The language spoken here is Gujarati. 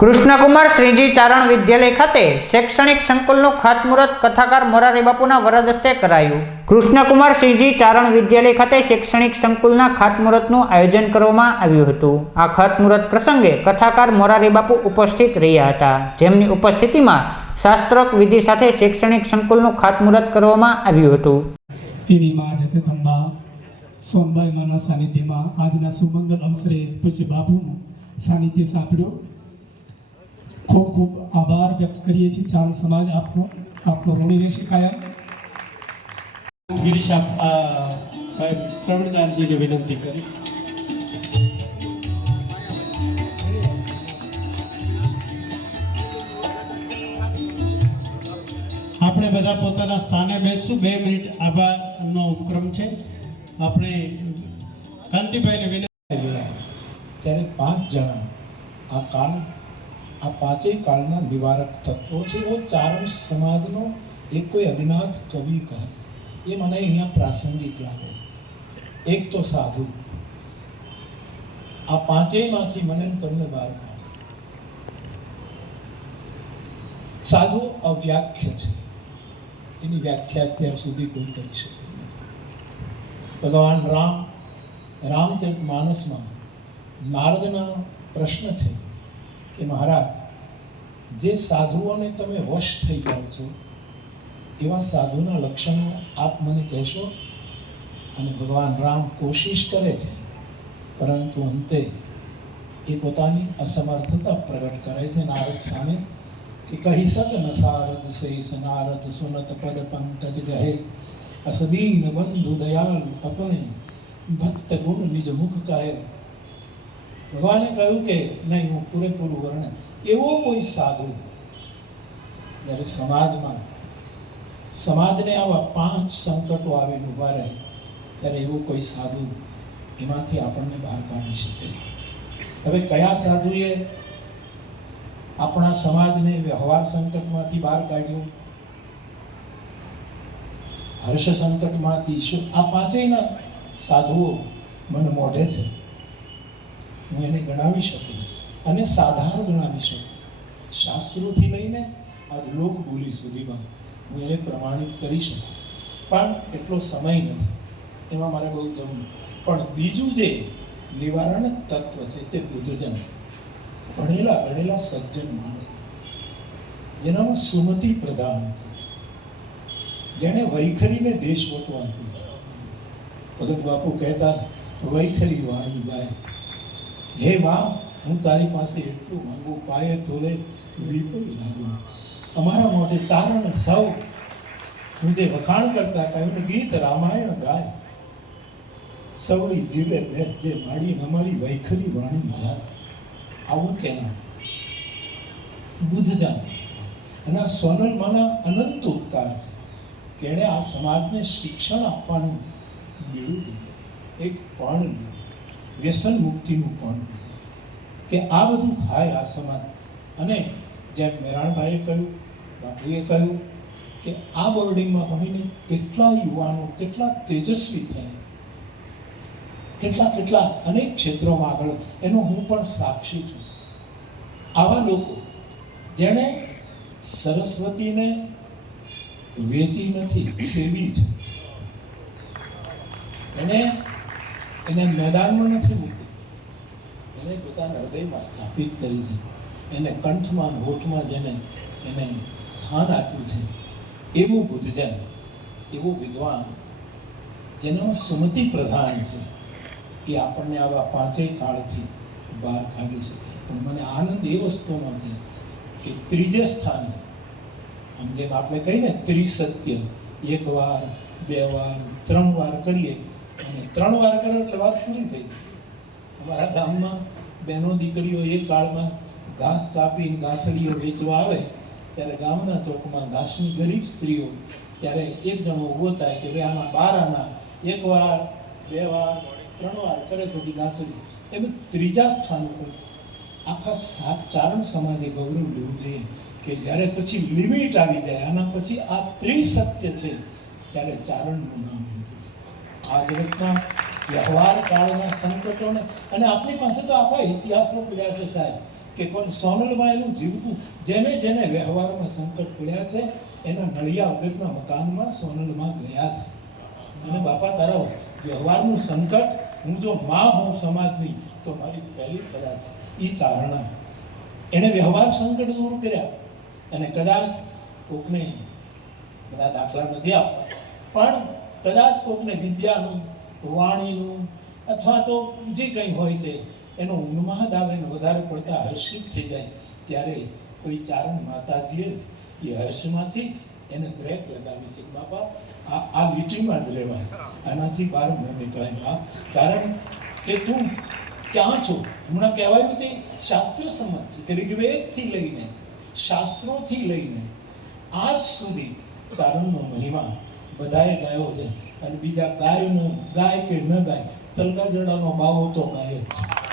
કૃષ્ણકુમાર શ્રીજી ચારણ વિદ્યાલય ખાતે શૈક્ષણિક સંકુલનું ખાતમુહૂર્ત કથાકાર મોરારી બાપુના વરદ હસ્તે કરાયું. કૃષ્ણકુમાર શ્રીજી ચારણ વિદ્યાલય ખાતે શૈક્ષણિક સંકુલના ખાતમુહૂર્તનું આયોજન કરવામાં આવ્યું હતું. આ ખાતમુહૂર્ત પ્રસંગે કથાકાર મોરારી બાપુ ઉપસ્થિત રહ્યા હતા, જેમની ઉપસ્થિતિમાં શાસ્ત્રોક્ત વિધિ સાથે શૈક્ષણિક સંકુલનું ખાતમુહૂર્ત કરવામાં આવ્યું હતું. એવી મા જગદંબા સોમભાઈ માના સાનિધ્યમાં આજના સુમંગલ અવસરે પૂજ્ય બાપુનું સાનિધ્ય સાંભળ્યો. ખૂબ ખૂબ આભાર વ્યક્ત કરીએ છીએ. ચારણ સમાજ આપનો ઋણી રહેશે કાયમ. ગિરીશ સાહેબ પ્રવીણદાનજીને વિનંતી કરી. આપણે બધા પોતાના સ્થાને બેસશું. 2 મિનિટ આભારનો ઉપક્રમ છે. આપણે કાંતિભાઈને વિનંતી. ત્યારે 5 જણા આ કાળ, આ પાંચેય કાળના નિવારક તત્વો છે. એવો ચારણ સમાજનો એક કોઈ અજ્ઞાત કવિ કહે, એ મને અહીંયા પ્રાસંગિક લાગે છે. એક તો સાધુ, આ પાંચેયમાંથી મને તમને બહાર કાઢે. સાધુ અવ્યાખ્ય છે, એની વ્યાખ્યા અત્યાર સુધી કોઈ કરી શકે નથી. ભગવાન રામચરિતમાનસમાં નારદના પ્રશ્ન છે કે મહારાજ, જે સાધુઓને તમે વશ થઈ જાઓ છો એવા સાધુના લક્ષણો આપ મને કહેશો? અને ભગવાન રામ કોશિશ કરે છે, પરંતુ અંતે એ પોતાની અસમર્થતા પ્રગટ કરે છે નારદ સામે કે કહી સક ન સારદ સહી સનારદ સુનત પદ પંકજ ગહે અસદીન બંધુ દયાલ અપને ભક્ત ગુણ નિજ મુખ કહે. ભગવાને કહ્યું કે નહીં, હું પૂરેપૂરું વર્ણન. એવો કોઈ સાધુ જ્યારે સમાજને આવા 5 સંકટો આવીને ઉભા રહે, ત્યારે એવો કોઈ સાધુ એમાંથી આપણને બહાર કાઢી શકે. હવે કયા સાધુએ આપણા સમાજને વ્યવહાર સંકટમાંથી બહાર કાઢ્યો, હર્ષ સંકટમાંથી? શું આ પાંચેયના સાધુઓ મને મોઢે છે, હું એને ગણાવી શકું અને સાધારણ ગણાવી શકું. શાસ્ત્રોથી લઈને આજ લોક બોલી સુધીમાં હું એને પ્રમાણિત કરી શકું, પણ એટલો સમય નથી, એમાં મારે બહુ જવું. પણ બીજું જે નિવારણક તત્વ છે તે બુદ્ધજન, ભણેલા સજ્જન માણસ, જેનામાં સુમતિ પ્રધાન છે, જેણે વૈખરીને દેશવટો આપ્યું છે. ભગત બાપુ કહેતા, વૈખરી વાણી જાય, હે વાહ, હું તારી પાસે એટલું માંગુ, પાયે તોલે વિપરી લાગુ. અમારા મોઢે ચારણ સૌ, હું જે વખાણ કરતા કહ્યું ગીત રામાયણ ગાય, સવળી જીભે બેસજે માડીને અમારી વૈખરી વાણી જાય. આવું કેના બુદ્ધજન. અને આ સોનલમાના અનંત ઉપકાર છે કે એણે આ સમાજને શિક્ષણ આપવાનું મેળવ્યું, એક પણ વ્યસન મુક્તિનું પણ, કે આ બધું થાય આ સમાજ. અને જેમ મેરાણભાઈએ કહ્યું, બાપુએ કહ્યું કે આ બોર્ડિંગમાં ભણીને કેટલા યુવાનો કેટલા તેજસ્વી થયા, કેટલા અનેક ક્ષેત્રોમાં આગળ, એનો હું પણ સાક્ષી છું. આવા લોકો જેણે સરસ્વતીને વેચી નથી, સેવી છે. એને મેદાનમાં નથી મૂકી, એને પોતાના હૃદયમાં સ્થાપિત કરી છે. એને કંઠમાં હોઠમાં જેને એને સ્થાન આપ્યું છે, એવું બુદ્ધજન, એવું વિદ્વાન, જેનામાં સુમતિ પ્રધાન છે, એ આપણને આવા પાંચેય કાળથી બહાર કાઢી શકે. પણ મને આનંદ એ વસ્તુનો છે કે ત્રીજે સ્થાને, આમ જેમ આપણે કહીને ત્રિસત્ય, 1 વાર 2 વાર 3 વાર કરીએ, અને 3 વાર કરો એટલે વાત પૂરી થઈ. અમારા ગામમાં બહેનો દીકરીઓ એ કાળમાં ઘાસ કાપીને ઘાસડીઓ વેચવા આવે, ત્યારે ગામના ચોકમાં ઘાસની ગરીબ સ્ત્રીઓ, ત્યારે એક જણો ઊભો થાય કે ભાઈ આમાં 12 આના, 1 વાર 2 વાર 3 વાર કરે પછી ઘાસડી. એ બધું ત્રીજા સ્થાન ઉપર આખા ચારણ સમાજે ગૌરવ લેવું જોઈએ કે જ્યારે પછી લિમિટ આવી જાય, આના પછી આ ત્રિસત્ય છે, ત્યારે ચારણનું નામ લીધું છે. આ જગતના વ્યવહાર કાળના સંકટોને, અને આપણી પાસે તો આખા ઇતિહાસનો પડ્યા છે સાહેબ, કે કોણ સોનલમાં એનું જીવતું, જેને જેને વ્યવહારમાં સંકટ પડ્યા છે એના નળિયા વગરના મકાનમાં સોનલમાં ગયા છે. અને બાપા તારા વ્યવહારનું સંકટ, હું જો માં હોઉં સમાજની તો મારી પહેલી પ્રજા છે એ ચારણા. એણે વ્યવહાર સંકટ દૂર કર્યા. અને કદાચ કોકને, બધા દાખલા નથી આપતા, પણ કદાચ કોકને વિદ્યાનું, વાણીનું અથવા તો જે કંઈ હોય તે એનો ઉન્માદ આવે ને વધારે પડતા હર્ષિત થઈ જાય, ત્યારે કોઈ ચારણ માતાજીએ જ એ હર્ષમાંથી એને બ્રેક લગાવી છે. બાપા આ લીટીમાં જ લેવાય, આનાથી બહાર ન નીકળાય બા, કારણ કે તું ક્યાં છો. હમણાં કહેવાયું કે શાસ્ત્ર સંમત છે કે ઋગ્વેદથી લઈને શાસ્ત્રોથી લઈને આજ સુધી ચારણનો મહિમા બધાએ ગાયો છે. અને બીજા ગાય કે ન ગાય, તલકા જડાનો બાવો તો ગાય જ છે.